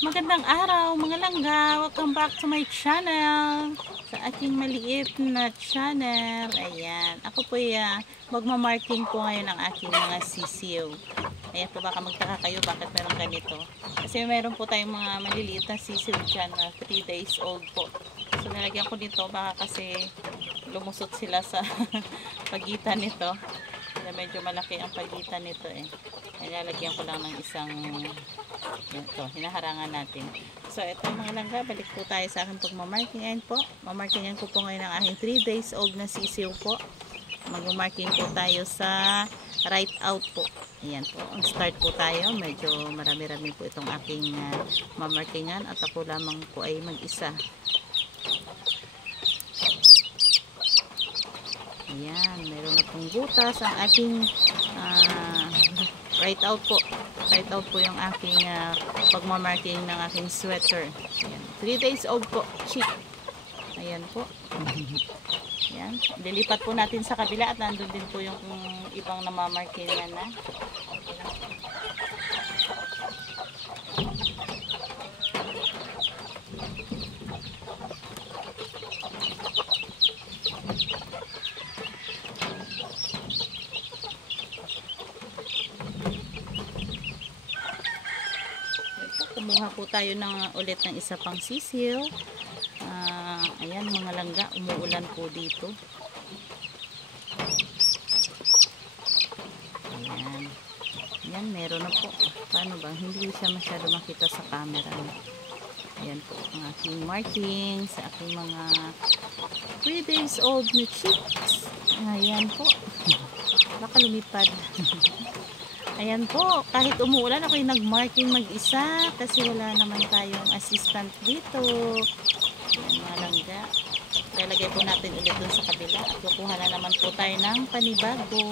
Magandang araw mga langga, welcome back to my channel, sa aking maliit na channel. Ayan, ako po magmamarking po ngayon ang aking mga sisiw. Ayan po, baka magtaka kayo bakit meron ganito, kasi meron po tayong mga maliliit na sisiw dyan na 3 days old po. So nilagyan ko dito baka kasi lumusot sila sa pagitan nito. Medyo malaki ang pagitan nito Nilalagyan ko lang ng isang ito, hinaharangan natin. So ito mga langga, balik po tayo sa akin pagmamarking. Ayan po, mamarkingan ko po ngayon ang aking 3 days old na sisiw po. Magmamarking po tayo sa right out po. Ayan po, ang start po tayo. Medyo marami-rami po itong aking mamarkingan at ako lamang po ay mag-isa. Ayan, meron na pong butas ang aking right out po. Right out po yung aking pagmamarking ng aking sweater. Ayan, 3 days old po, chick. Ayan po. Ayan, lilipat po natin sa kabila at nandun din po yung ibang namamarkingan na. Kumuha po tayo ulit ng isa pang sisiw. Ayan mga langga, umuulan po dito. Ayan. Ayan, meron na po. Paano ba? Hindi siya masyado makita sa camera. Ayan po ang aking marking sa aking mga 3 days old na chicks. Ayan po. Baka lumipad. Ayan po, kahit umuulan ako yung nagmarking mag-isa kasi wala naman tayong assistant dito. Ayan mga langga. Lalagay po natin ulit dun sa kabila at kukuha na naman po tayo ng panibago.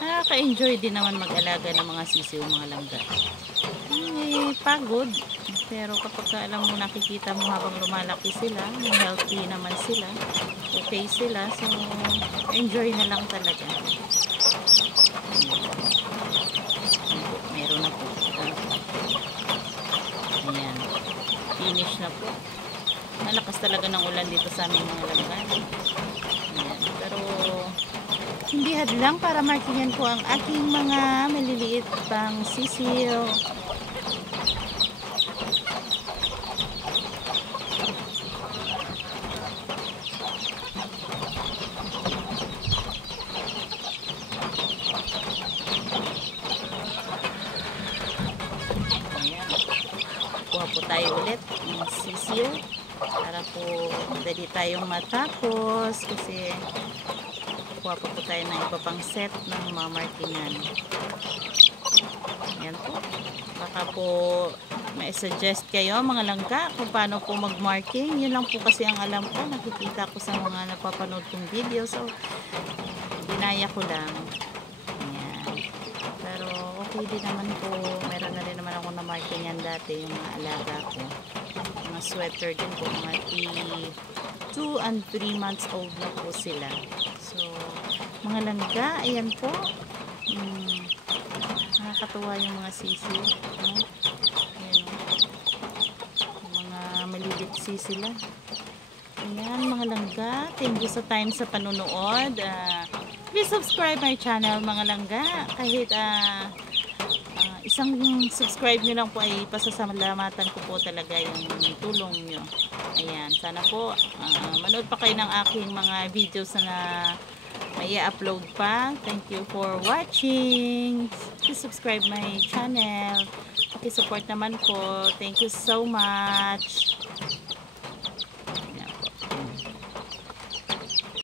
Nakaka-enjoy din naman mag-alaga ng mga sisiw mga langga. Pagod. Pero kapag alam mo, nakikita mo habang lumalaki sila, healthy naman sila, okay sila, so enjoy na lang talaga. Meron na po. Ayan. Finish na po. Malakas talaga ng ulan dito sa aming mga langga. Ayan. Pero hindi hadlang para markingan ko ang aking mga maliliit pang sisiw. Ayan. Kuha po tayo ulit ng sisiw para po madali tayong matapos kasi kuha po tayo ng iba pang set ng mga markingan. Ayan po. Baka po may suggest kayo mga langga kung paano po mag-marking. Yun lang po kasi ang alam ko. Nakikita ko sa mga napapanood kong video. So, ginaya ko lang. Ayan. Pero okay din naman po. Meron na rin naman ako na markingan dati yung mga alaga ko. Mga sweater din po. Mga 2 and 3 months old na po sila. So, mga langga, ayan po. Nakakatuwa yung mga sisiw. Ayan o. Mga maliliit sila. Ayan, mga langga. Thank you sa time sa panunood. Please subscribe my channel, mga langga. Kahit isang subscribe nyo lang po ay pasasalamatan ko po talaga yung tulong nyo. Ayan, sana po manood pa kayo ng aking mga videos na may i-upload pa. Thank you for watching. Please subscribe my channel. Pakisupport naman po. Thank you so much.